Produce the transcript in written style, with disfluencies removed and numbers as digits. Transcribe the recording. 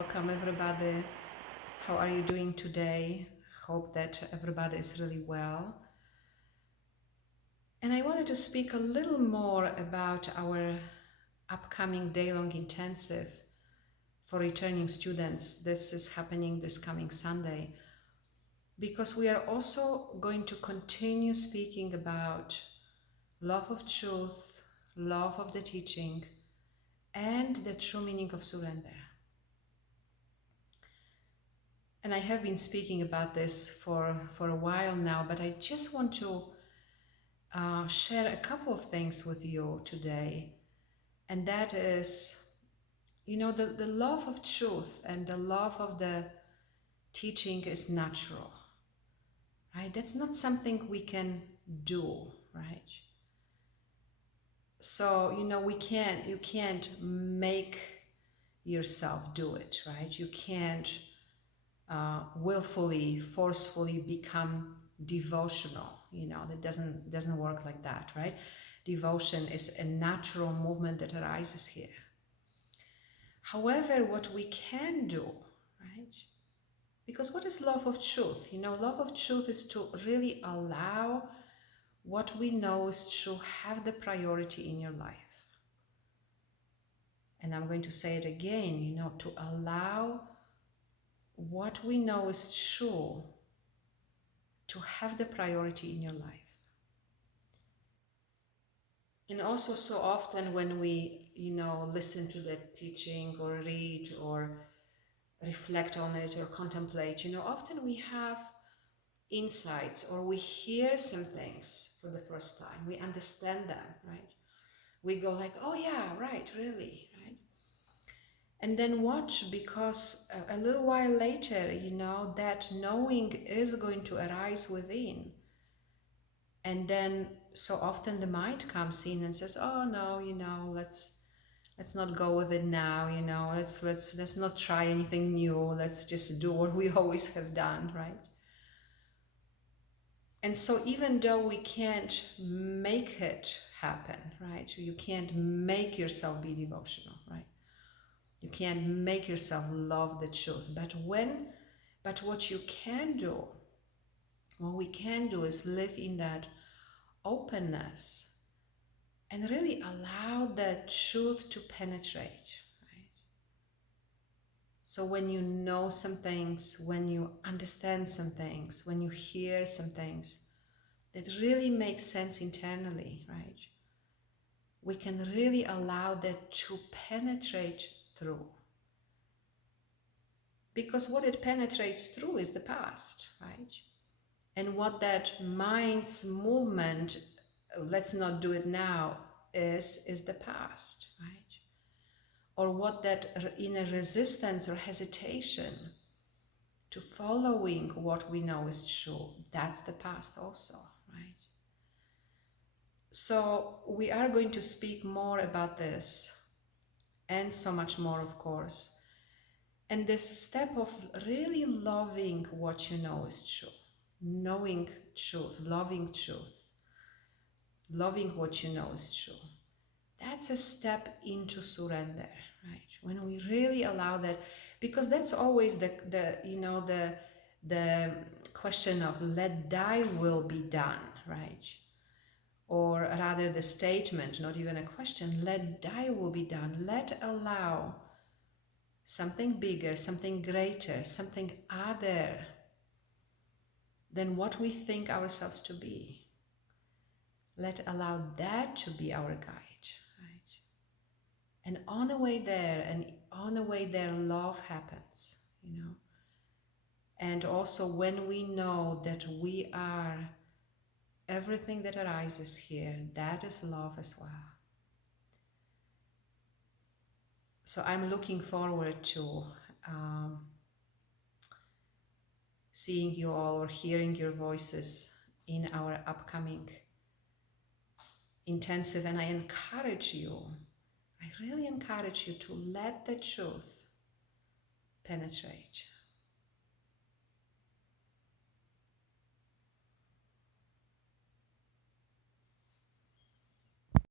Welcome everybody. How are you doing today? Hope that everybody is really well. And I wanted to speak a little more about our upcoming day-long intensive for returning students. This is happening this coming Sunday, because we are also going to continue speaking about love of truth, love of the teaching, and the true meaning of surrender. And I have been speaking about this for a while now, but I just want to share a couple of things with you today. And that is, the love of truth and the love of the teaching is natural, right? That's not something we can do, right? So, you can't make yourself do it, right? You can't willfully, forcefully become devotional. That doesn't work like that, right? Devotion is a natural movement that arises here. However, what we can do, right? Because what is love of truth? Love of truth is to really allow what we know is true have the priority in your life. And I'm going to say it again, to allow what we know is true to have the priority in your life. And also, so often when we, listen to the teaching or read or reflect on it or contemplate, often we have insights or we hear some things for the first time. We understand them, right? We go like, oh yeah, right, really, right? And then watch, because a little while later, that knowing is going to arise within. And then so often the mind comes in and says, oh no, let's not go with it now, let's not try anything new, let's just do what we always have done, right? And so even though we can't make it happen, right? You can't make yourself be devotional, right? You can't make yourself love the truth. But what you can do, what we can do is live in that openness and really allow the truth to penetrate, right? So when you know some things, when you understand some things, when you hear some things that really make sense internally, right? We can really allow that to penetrate through. Because what it penetrates through is the past, right? And what that mind's movement, let's not do it now, is the past, right? Or what that inner resistance or hesitation to following what we know is true, that's the past also, right? So we are going to speak more about this and so much more, of course. And this step of really loving what you know is true, knowing truth, loving what you know is true. That's a step into surrender, right? When we really allow that, because that's always the question of let thy will be done, right? Or rather the statement, not even a question, let thy will be done. Let allow something bigger, something greater, something other than what we think ourselves to be. Let allow that to be our guide, right? And on the way there, love happens, And also when we know that we are everything that arises here, that is love as well. So I'm looking forward to seeing you all or hearing your voices in our upcoming intensive. And I really encourage you to let the truth penetrate,